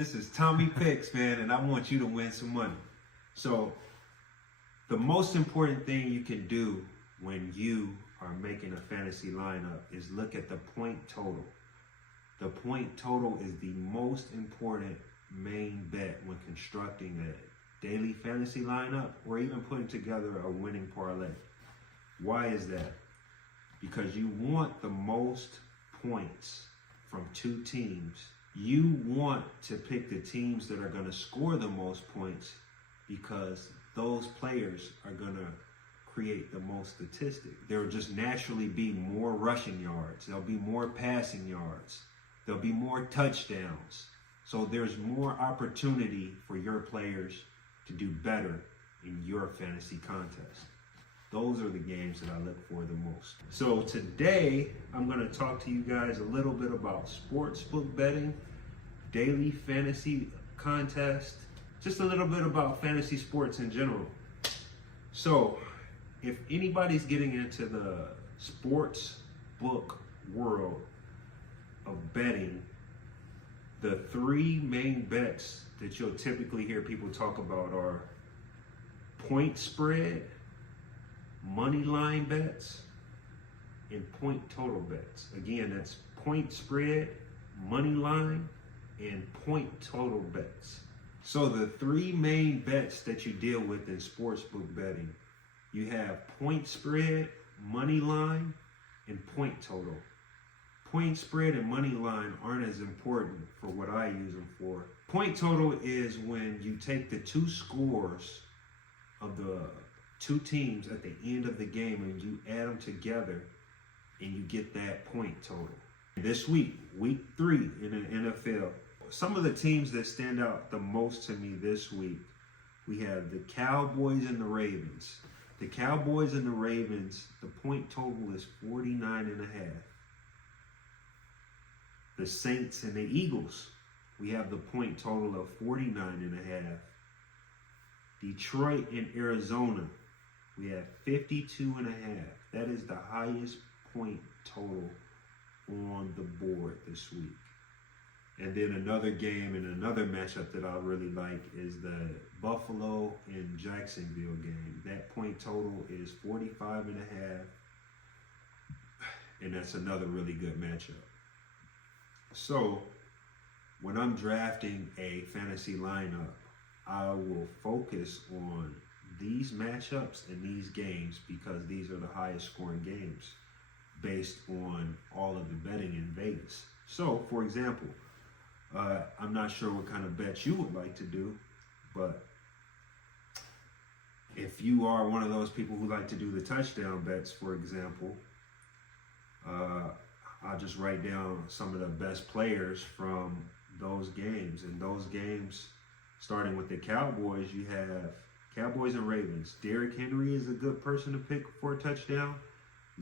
This is Tommy Picks, man, and I want you to win some money. So, the most important thing you can do when you are making a fantasy lineup is look at the point total. The point total is the most important main bet when constructing a daily fantasy lineup or even putting together a winning parlay. Why is that? Because you want the most points from two teams. You want to pick the teams that are going to score the most points because those players are going to create the most statistics. There will just naturally be more rushing yards. There'll be more passing yards. There'll be more touchdowns. So there's more opportunity for your players to do better in your fantasy contest. Those are the games that I look for the most. So today, I'm going to talk to you guys a little bit about sportsbook betting, daily fantasy contest, just a little bit about fantasy sports in general. So, if anybody's getting into the sports book world of betting, the three main bets that you'll typically hear people talk about are point spread, money line bets, and point total bets. Again, that's point spread, money line, and point total bets. So the three main bets that you deal with in sportsbook betting, you have point spread, money line, and point total. Point spread and money line aren't as important for what I use them for. Point total is when you take the two scores of the two teams at the end of the game and you add them together and you get that point total. This week, week 3 in the NFL, some of the teams that stand out the most to me this week, we have the Cowboys and the Ravens. The Cowboys and the Ravens, the point total is 49.5. The Saints and the Eagles, we have the point total of 49.5. Detroit and Arizona, we have 52.5. That is the highest point total on the board this week. And then another game and another matchup that I really like is the Buffalo and Jacksonville game. That point total is 45.5. And that's another really good matchup. So when I'm drafting a fantasy lineup, I will focus on these matchups and these games because these are the highest scoring games based on all of the betting in Vegas. So, for example, I'm not sure what kind of bets you would like to do, but if you are one of those people who like to do the touchdown bets, for example, I'll just write down some of the best players from those games. And those games, starting with the Cowboys, you have Cowboys and Ravens. Derrick Henry is a good person to pick for a touchdown.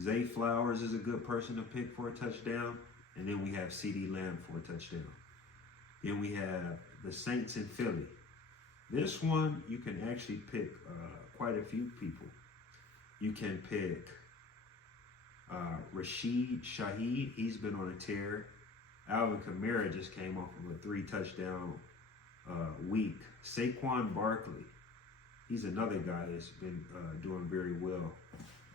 Zay Flowers is a good person to pick for a touchdown. And then we have CeeDee Lamb for a touchdown. Then we have the Saints and Philly. This one, you can actually pick quite a few people. You can pick Rashid Shaheed. He's been on a tear. Alvin Kamara just came off of a 3-touchdown week. Saquon Barkley. He's another guy that's been doing very well.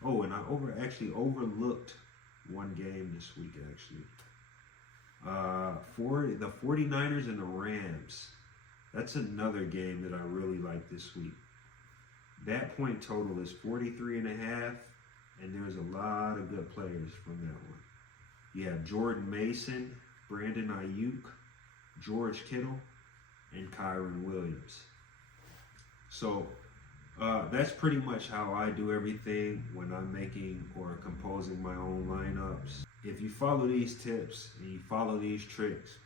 Oh, and I actually overlooked one game this week, actually. For the 49ers and the Rams. That's another game that I really like this week. That point total is 43.5, and there's a lot of good players from that one. You have Jordan Mason, Brandon Ayuk, George Kittle, and Kyron Williams. So that's pretty much how I do everything when I'm making or composing my own lineups. If you follow these tips and you follow these tricks,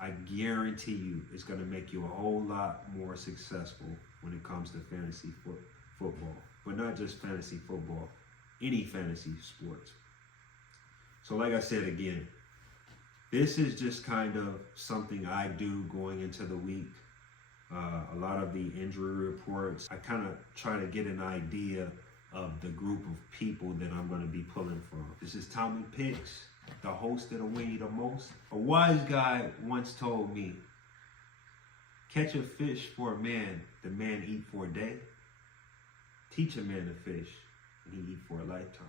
I guarantee you it's going to make you a whole lot more successful when it comes to fantasy football. But not just fantasy football, any fantasy sports. So like I said again, this is just kind of something I do going into the week. A lot of the injury reports, I kind of try to get an idea of the group of people that I'm going to be pulling from. This is Tommy Picks, the host that'll win you the most. A wise guy once told me, Catch a fish for a man, the man eat for a day. Teach a man to fish, and he eat for a lifetime.